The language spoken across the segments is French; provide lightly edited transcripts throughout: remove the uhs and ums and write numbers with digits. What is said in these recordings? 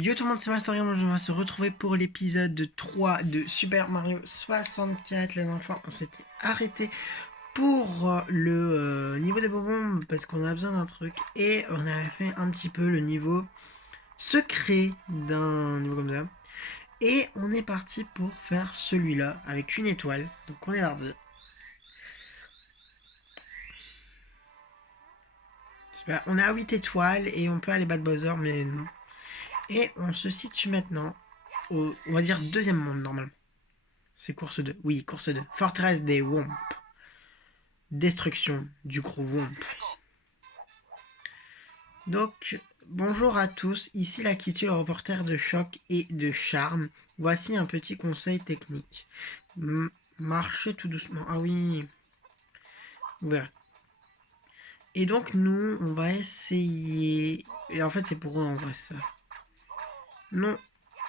Yo tout le monde, c'est Master, on va se retrouver pour l'épisode 3 de Super Mario 64. La dernière fois, on s'était arrêté pour le niveau des bonbons parce qu'on a besoin d'un truc. Et on avait fait un petit peu le niveau secret d'un niveau comme ça. Et on est parti pour faire celui-là avec une étoile. Donc on est parti. Super. On a 8 étoiles et on peut aller battre Bowser, mais non. Et on se situe maintenant au, on va dire, deuxième monde normalement. C'est course 2. Oui, course 2. Forteresse des Womp. Destruction du gros Womp. Donc, bonjour à tous. Ici la Kitty, le reporter de choc et de charme. Voici un petit conseil technique. Marchez tout doucement. Ah oui. Ouais. Et donc, nous, on va essayer. Et en fait, c'est pour eux en vrai, ça. Non.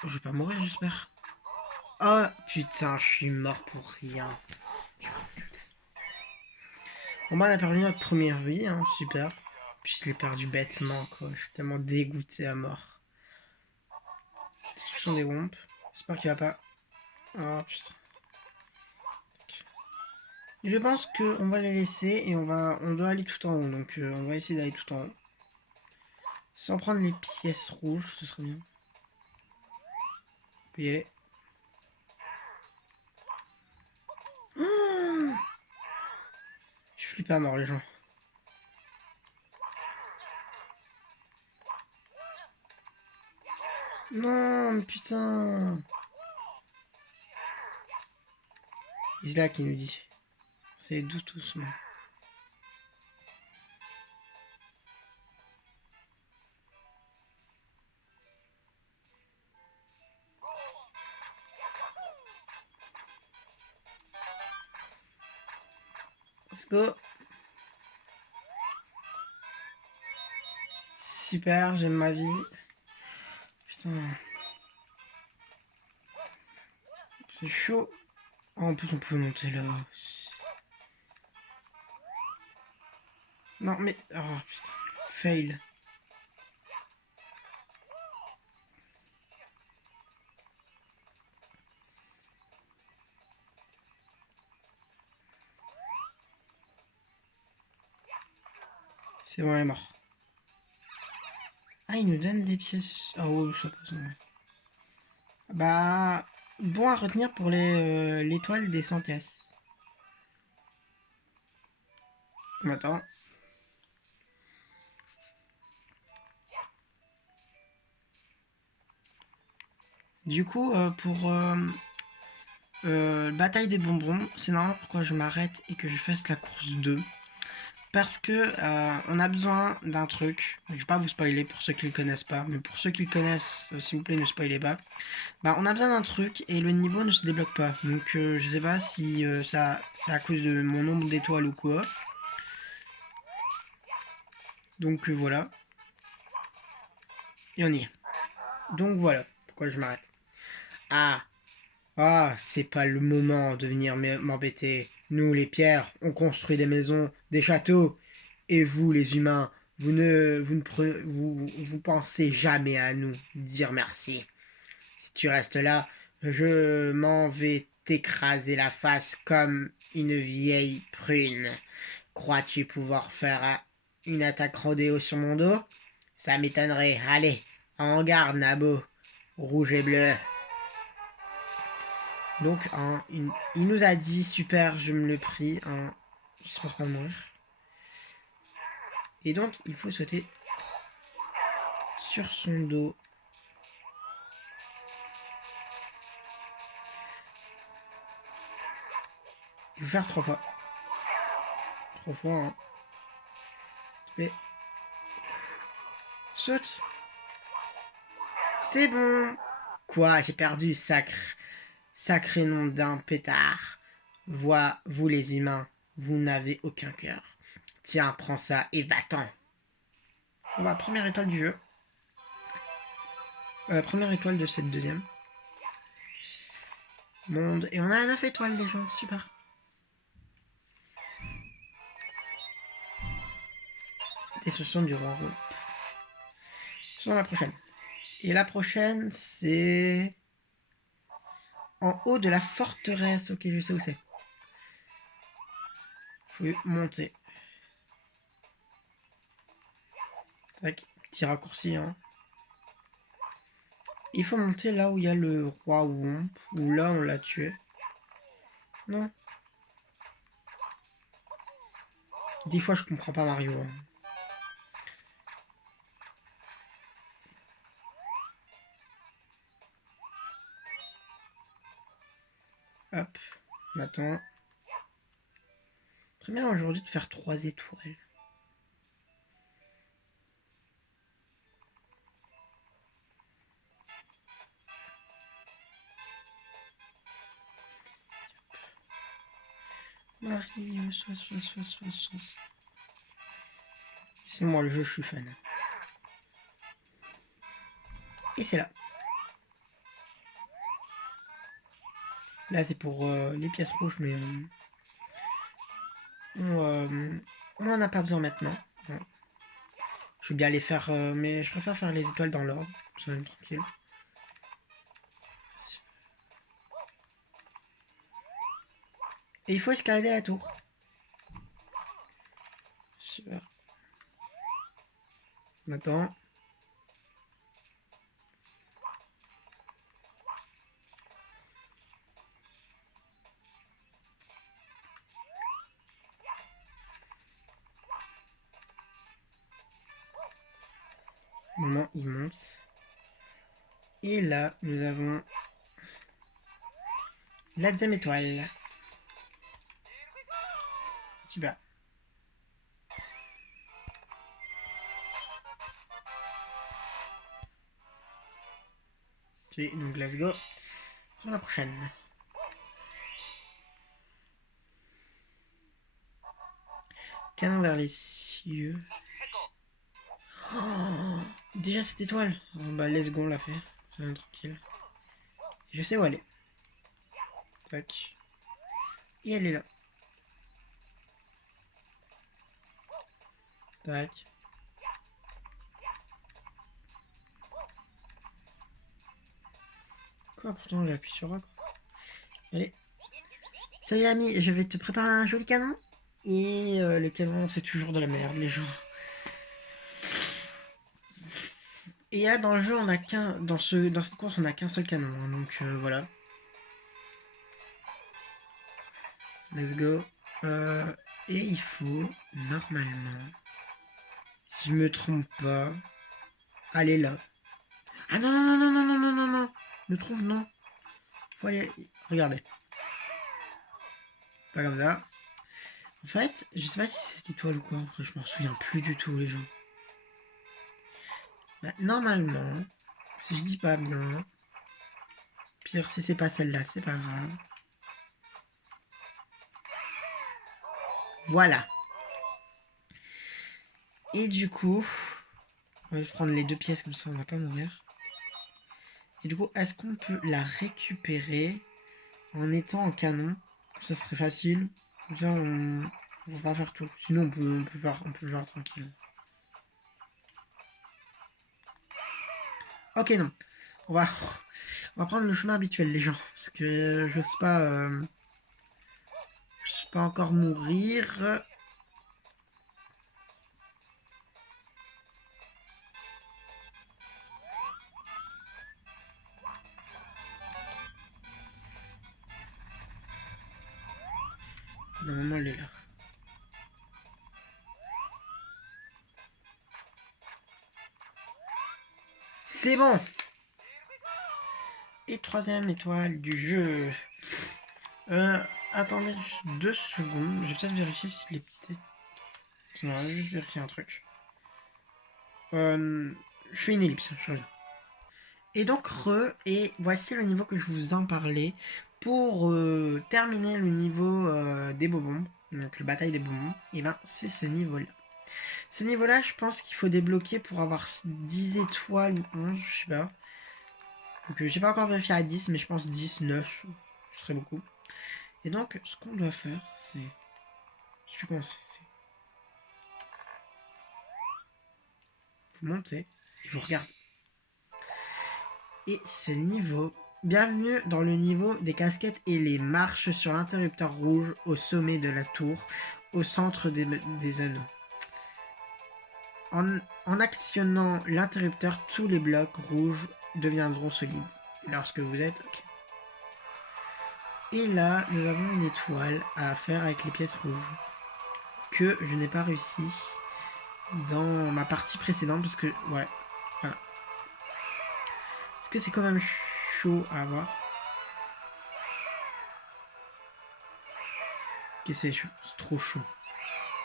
Je vais pas mourir, j'espère. Oh putain, je suis mort pour rien. On a perdu notre première vie, hein, super. Puis je l'ai perdu bêtement, quoi. Je suis tellement dégoûté à mort. Destruction des Womps. J'espère qu'il va pas. Oh putain. Je pense qu'on va les laisser et on doit aller tout en haut. Donc on va essayer d'aller tout en haut. Sans prendre les pièces rouges, ce serait bien. On peut y aller. Oh, je flippe à mort, les gens. Non, putain. C'est là qui nous dit. C'est doucement. Let's go. Super, j'aime ma vie. Putain. C'est chaud. Oh, en plus, on peut monter là. Non, mais. Oh putain. Fail. C'est bon, elle est mort. Ah, il nous donne des pièces. Ah, ouais, ça passe. Ouais. Bah. Bon à retenir pour l'étoile des 100 pièces. Attends. Du coup, pour bataille des bonbons, c'est normal pourquoi je m'arrête et que je fasse la course 2. Parce que on a besoin d'un truc. Je vais pas vous spoiler pour ceux qui le connaissent pas, mais pour ceux qui le connaissent, s'il vous plaît, ne spoilez pas. Bah, on a besoin d'un truc et le niveau ne se débloque pas. Donc, je sais pas si ça c'est à cause de mon nombre d'étoiles ou quoi. Donc, voilà. Et on y est. Donc, voilà pourquoi je m'arrête. Ah, c'est pas le moment de venir m'embêter. Nous, les pierres, on construit des maisons, des châteaux. Et vous, les humains, vous pensez jamais à nous dire merci. Si tu restes là, je m'en vais t'écraser la face comme une vieille prune. Crois-tu pouvoir faire une attaque rodéo sur mon dos? Ça m'étonnerait. Allez, en garde, Nabo. Rouge et bleu. Donc, il nous a dit, super, je me le prie, je suis en train de mourir. Et donc, il faut sauter sur son dos. Il faut faire 3 fois. 3 fois, hein. Mais... saute. C'est bon. Quoi, j'ai perdu, sacré nom d'un pétard. Vous les humains, vous n'avez aucun cœur. Tiens, prends ça et va-t'en. On va première étoile du jeu. Première étoile de cette deuxième. Monde. Et on a 9 étoiles, les gens. Super. Destruction du roi. C'est dans la prochaine. Et la prochaine, c'est en haut de la forteresse. Ok, je sais où c'est. Faut monter. Tac, petit raccourci, hein. Il faut monter là où il y a le roi Womp, où là on l'a tué. Non. Des fois je comprends pas Mario, hein. Hop, on attend. Très bien aujourd'hui de faire 3 étoiles. Mario, soit. C'est moi le jeu, je suis fan. Et c'est là. Là c'est pour les pièces rouges, mais on en a pas besoin maintenant. Ouais. Je vais bien les faire, mais je préfère faire les étoiles dans l'ordre. Ça va être tranquille. Et il faut escalader la tour. Super. Maintenant. Moment, il monte. Et là, nous avons la deuxième étoile. Super. Ok, donc let's go. Sur la prochaine. Canon vers les cieux. Oh, déjà cette étoile. Oh, bah let's go, on l'a fait. C'est tranquille. Je sais où elle est. Tac. Et elle est là. Tac. Quoi, pourtant j'ai appuyé sur A. Allez. Salut l'ami, je vais te préparer un joli canon. Et le canon, c'est toujours de la merde, les gens. Et là, dans le jeu, on a qu'un. Dans cette course, on a qu'un seul canon. Hein, donc voilà. Let's go. Et il faut, normalement, si je me trompe pas, aller là. Ah non, non, non, non, non, non, non, non. Me trompe, non. Faut aller. Regardez. C'est pas comme ça. En fait, je sais pas si c'est cette étoile ou quoi. Je m'en souviens plus du tout, les gens. Bah, normalement, si je dis pas bien, pire si c'est pas celle-là, c'est pas grave. Voilà. Et du coup, on va prendre les deux pièces comme ça, on va pas mourir. Et du coup, est-ce qu'on peut la récupérer en étant en canon? Ça serait facile. Comme ça, on va pas faire tout. Sinon, on peut faire tranquille. Ok, non. On va, on va prendre le chemin habituel, les gens. Parce que je sais pas, encore mourir. Normalement, elle est là. C'est bon. Et troisième étoile du jeu. Attendez 2 secondes. Je vais peut-être vérifier s'il est peut-être... Non, je vais juste vérifier un truc. Je fais une ellipse, je reviens. Et donc, et voici le niveau que je vous en parlais. Pour terminer le niveau des bobons, donc le bataille des bobons, et ben c'est ce niveau-là. Ce niveau-là, je pense qu'il faut débloquer pour avoir 10 étoiles ou 11, je sais pas. Donc j'ai pas encore vérifié à 10, mais je pense 10, 9, ce serait beaucoup. Et donc, ce qu'on doit faire, c'est... Je sais plus comment c'est. Vous montez, et vous regardez. Et ce niveau... Bienvenue dans le niveau des casquettes et les marches sur l'interrupteur rouge au sommet de la tour, au centre des anneaux. En actionnant l'interrupteur, tous les blocs rouges deviendront solides lorsque vous êtes OK. Et là, nous avons une étoile à faire avec les pièces rouges que je n'ai pas réussi dans ma partie précédente parce que, ouais, voilà. Parce que c'est quand même chaud à avoir. Ok, c'est chaud, c'est trop chaud.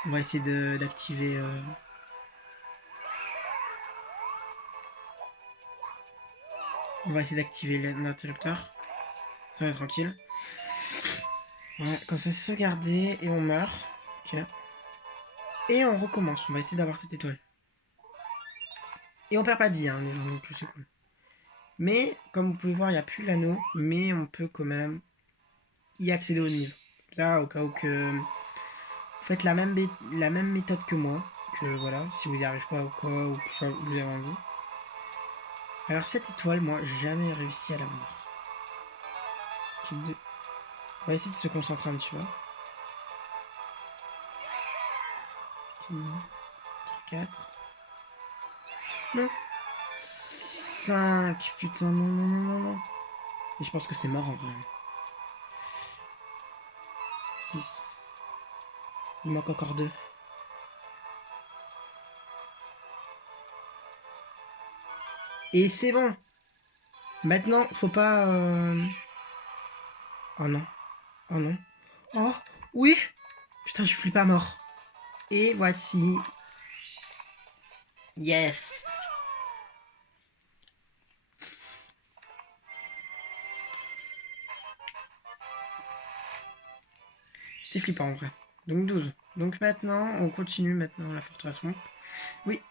On va essayer d'activer... On va essayer d'activer l'interrupteur. Ça va être tranquille. Ouais, comme ça c'est sauvegardé et on meurt. Ok. Et on recommence. On va essayer d'avoir cette étoile. Et on perd pas de vie, hein, les gens, donc c'est cool. Mais, comme vous pouvez voir, il n'y a plus l'anneau. Mais on peut quand même y accéder au niveau. Ça, au cas où que vous faites la même méthode que moi. Que voilà, si vous n'y arrivez pas au cas où que vous avez envie. Alors cette étoile, moi, j'ai jamais réussi à l'avoir. On va essayer de se concentrer un petit peu. 4. Non. 5. Putain, non, non, non, non, non. Et je pense que c'est mort en vrai. 6. Il manque encore 2. Et c'est bon. Maintenant, faut pas... Oh non. Oh non. Oh, oui. Putain, je suis pas mort. Et voici... Yes. C'était flippant en vrai. Donc 12. Donc maintenant, on continue maintenant la forteresse Swamp. Oui,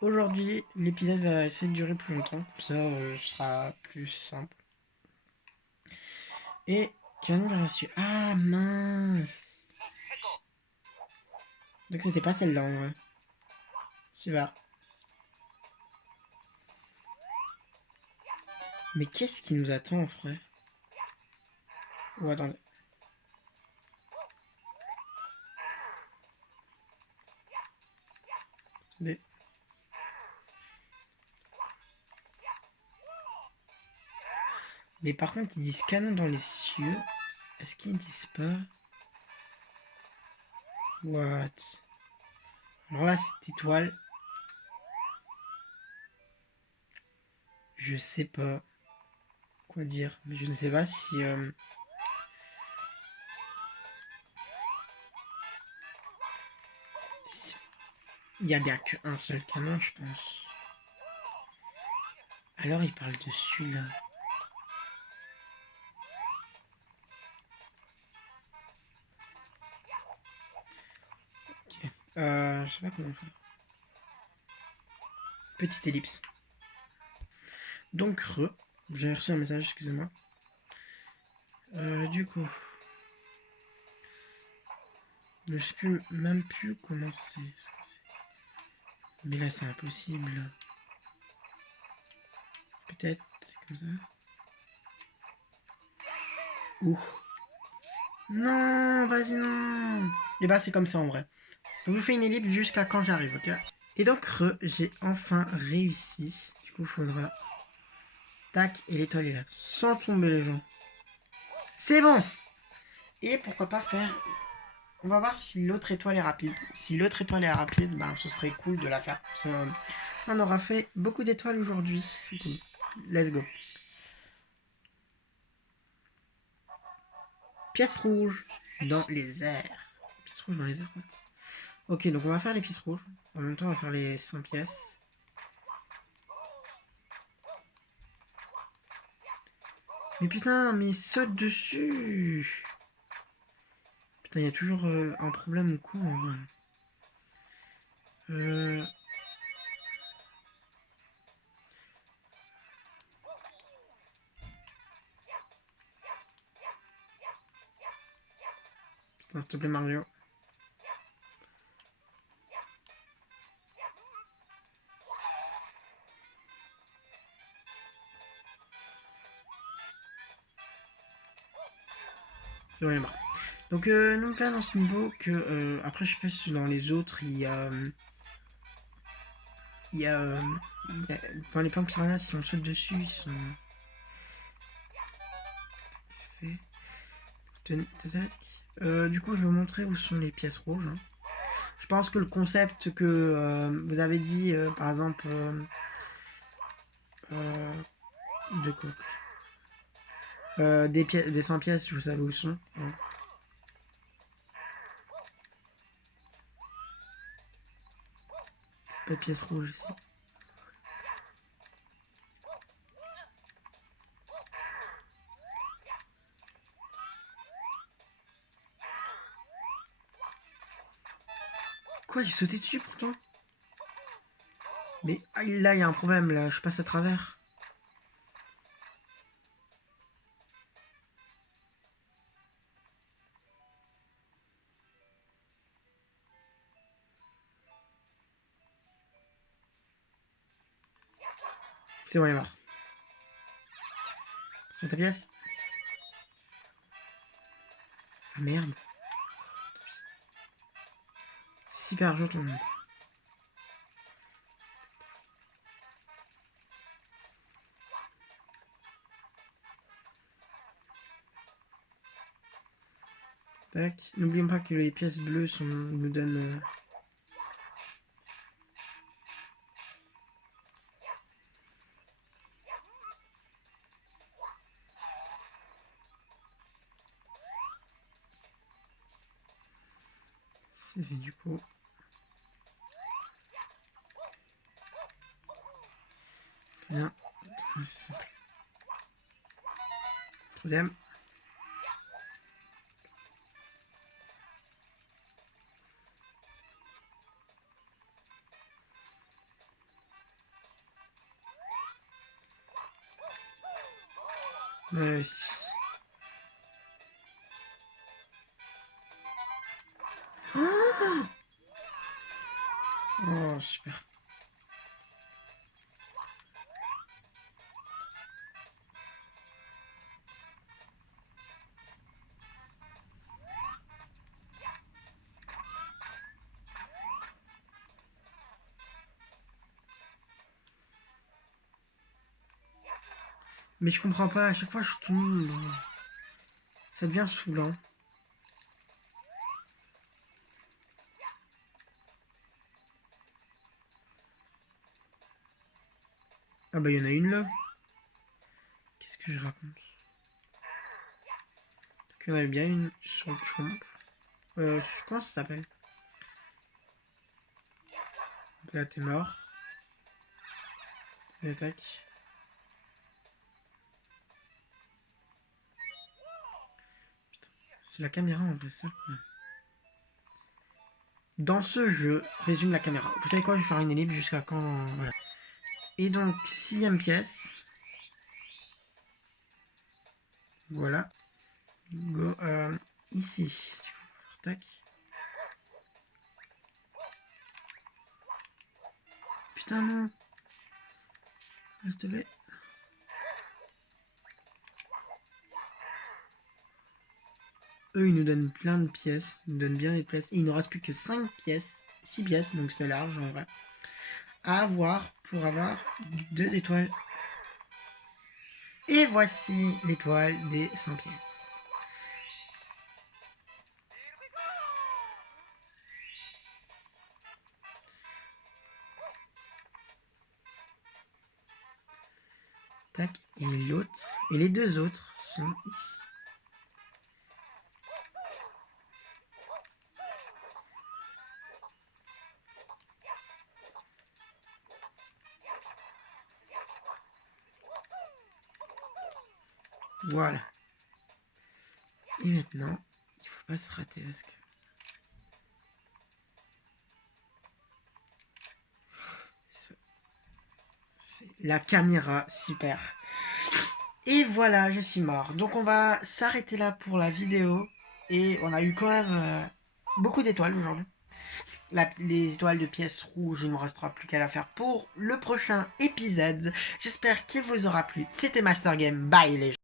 aujourd'hui, l'épisode va essayer de durer plus longtemps. Ça sera plus simple. Et canon vers la suite. Ah mince. Donc c'était pas celle-là en vrai. C'est vrai. Mais qu'est-ce qui nous attend en vrai? Oh attendez. Attendez. Mais par contre ils disent canon dans les cieux. Est-ce qu'ils disent pas? What? Alors là cette étoile. Je sais pas quoi dire. Mais je ne sais pas si... Il y a bien qu'un seul canon je pense. Alors il parle de celui-là. Ok. Je sais pas comment faire. Petite ellipse. Donc j'ai reçu un message, excusez-moi. Du coup... Je sais plus, même plus comment c'est. Mais là c'est impossible. Peut-être c'est comme ça. Ouh. Non, vas-y non. Et bah c'est comme ça en vrai. Donc je vous fais une ellipse jusqu'à quand j'arrive, ok? Et donc j'ai enfin réussi. Du coup il faudra... Tac, et l'étoile est là. Sans tomber les gens. C'est bon. Et pourquoi pas faire... On va voir si l'autre étoile est rapide. Si l'autre étoile est rapide, bah ce serait cool de la faire. On aura fait beaucoup d'étoiles aujourd'hui. C'est cool. Let's go. Pièce rouge dans les airs. Pièce rouge dans les airs, what? Ok, donc on va faire les pièces rouges. En même temps, on va faire les 100 pièces. Mais putain, mais saute dessus. Putain, il y a toujours un problème ou quoi en vrai. Putain, s'il te plaît, Mario. C'est vraiment marrant. Donc, donc là, dans ce niveau, que après, je sais pas si dans les autres, il y a. Il y a. Dans les plantes piranhas, si on saute dessus, ils sont. Du coup, je vais vous montrer où sont les pièces rouges. Je pense que le concept que vous avez dit, par exemple, euh, de coque. Des 100 pièces, vous savez où sont. Hein. Pas de pièces rouges ici. Quoi, j'ai sauté dessus pourtant? Mais là, il y a un problème, là, je passe à travers. C'est bon, il est mort. Sur ta pièce? Ah merde. Super jeu ton nom. Tac. N'oublions pas que les pièces bleues nous donnent. Ça fait du coup. Très bien. Troisième. Ouais, oh, super. Mais je comprends pas, à chaque fois je tombe. Ça devient saoulant. Ah bah il y en a une là. Qu'est-ce que je raconte? Donc il y en avait bien une sur le champ. Comment ça s'appelle? Là t'es mort. Attaque. C'est la caméra en vrai ça. Dans ce jeu, résume la caméra. Vous savez quoi, je vais faire une ellipse jusqu'à quand. Voilà. Et donc, 6ème pièce. Voilà. Go. Ici. Tac. Putain, non. S'il te plaît. Eux, ils nous donnent plein de pièces. Ils nous donnent bien des pièces. Et il ne reste plus que 5 pièces. 6 pièces, donc c'est large en vrai. À avoir pour avoir 2 étoiles. Et voici l'étoile des 100 pièces. Tac. Et l'autre. Et les deux autres sont ici. Voilà. Et maintenant, il faut pas se rater parce que... C'est la caméra, super. Et voilà, je suis mort. Donc on va s'arrêter là pour la vidéo. Et on a eu quand même beaucoup d'étoiles aujourd'hui. Les étoiles de pièces rouges, il ne me restera plus qu'à la faire pour le prochain épisode. J'espère qu'il vous aura plu. C'était Master Game. Bye les gens.